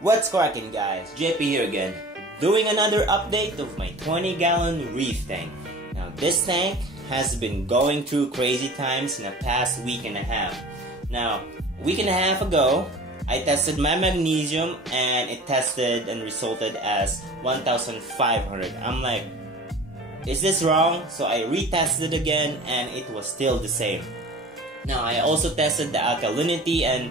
What's cracking, guys? JP here again, doing another update of my 20-gallon reef tank. Now this tank has been going through crazy times in the past week and a half. Now, a week and a half ago, I tested my magnesium and it tested and resulted as 1,500. I'm like, is this wrong? So I retested again and it was still the same. Now I also tested the alkalinity and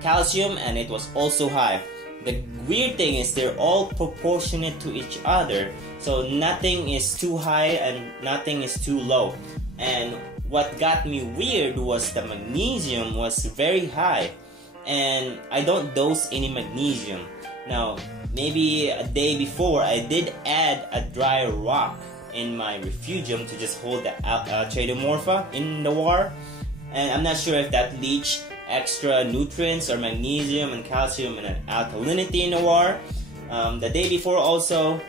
calcium and it was also high. The weird thing is they're all proportionate to each other, so nothing is too high and nothing is too low. And what got me weird was the magnesium was very high, and I don't dose any magnesium. Now, maybe a day before, I did add a dry rock in my refugium to just hold the Tradomorpha in the water, and I'm not sure if that leached extra nutrients or magnesium and calcium and alkalinity in the water. The day before also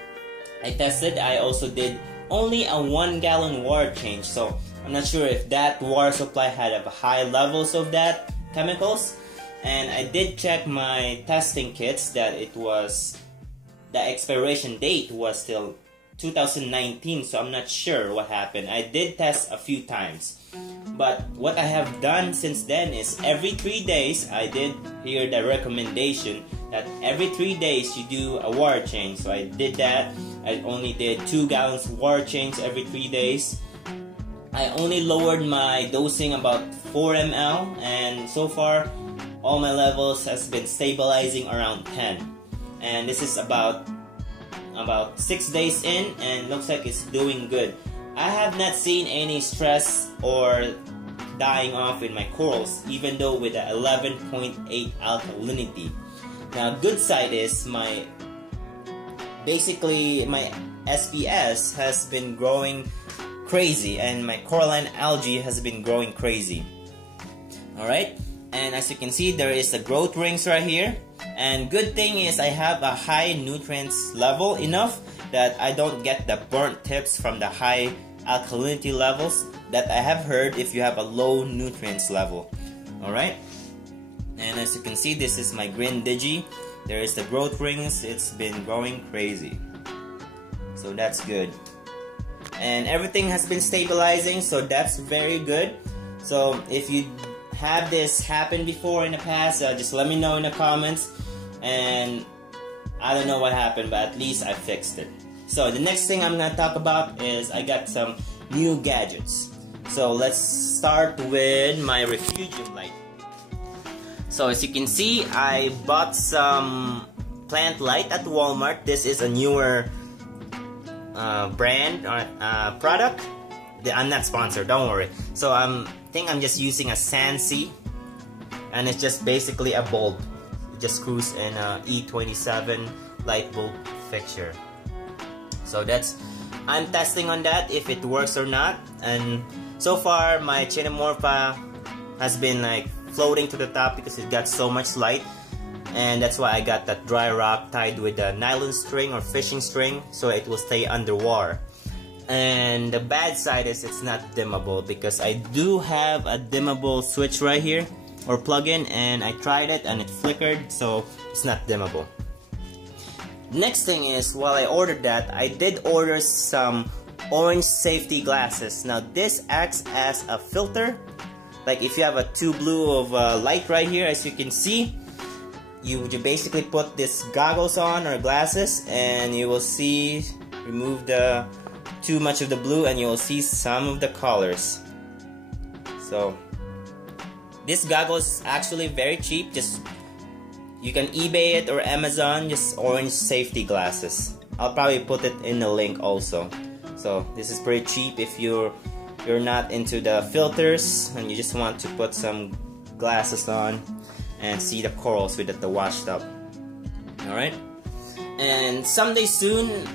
I tested, I also did only a 1-gallon water change, so I'm not sure if that water supply had a high levels of that chemicals. And I did check my testing kits that it was, the expiration date was still 2019, so I'm not sure what happened. I did test a few times, but what I have done since then is every 3 days, I did hear the recommendation that every 3 days you do a water change. So I did that. I only did 2 gallons water change every 3 days. I only lowered my dosing about 4 ml, and so far all my levels has been stabilizing around 10. And this is about 6 days in, and looks like it's doing good. I have not seen any stress or dying off in my corals, even though with the 11.8 alkalinity. Now, good side is my SPS has been growing crazy, and my coralline algae has been growing crazy. Alright, and as you can see, there is the growth rings right here. And good thing is I have a high nutrients level enough that I don't get the burnt tips from the high alkalinity levels that I have heard if you have a low nutrients level. Alright, and as you can see, this is my green digi. There is the growth rings. It's been growing crazy, so that's good. And everything has been stabilizing, so that's very good. So if you have this happen before in the past, just let me know in the comments. And I don't know what happened, but at least I fixed it. So the next thing I'm gonna talk about is I got some new gadgets. So let's start with my refugium light. So as you can see, I bought some plant light at Walmart. This is a newer brand or product. I'm not sponsored, don't worry. So I think I'm just using a Sansi, and it's just basically a bulb. It just screws in a E27 light bulb fixture. So I'm testing on that if it works or not. And so far my Tradomorpha has been like floating to the top because it got so much light, and that's why I got that dry rock tied with a nylon string or fishing string so it will stay underwater. And the bad side is it's not dimmable, because I do have a dimmable switch right here or plug-in, and I tried it and it flickered, so it's not dimmable. Next thing is, while I ordered that, I did order some orange safety glasses. Now this acts as a filter. Like if you have a tube blue of light right here, as you can see, you basically put this goggles on or glasses, and you will see, remove the too much of the blue, and you will see some of the colors. So this goggles is actually very cheap. Just you can eBay it or Amazon, just orange safety glasses. I'll probably put it in the link also. So this is pretty cheap if you're not into the filters and you just want to put some glasses on and see the corals without the washed up. Alright, and someday soon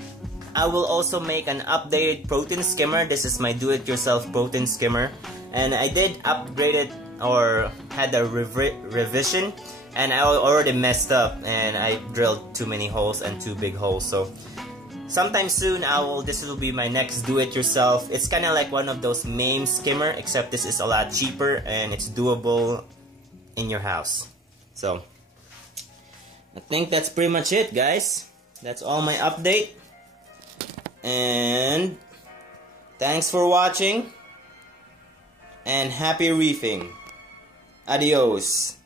I will also make an updated protein skimmer. This is my do-it-yourself protein skimmer, and I did upgrade it or had a revision, and I already messed up and I drilled too many holes and too big holes. So sometime soon this will be my next do-it-yourself. It's kind of like one of those MAME skimmer, except this is a lot cheaper and it's doable in your house. So I think that's pretty much it, guys. That's all my update. And thanks for watching. And happy reefing. Adios.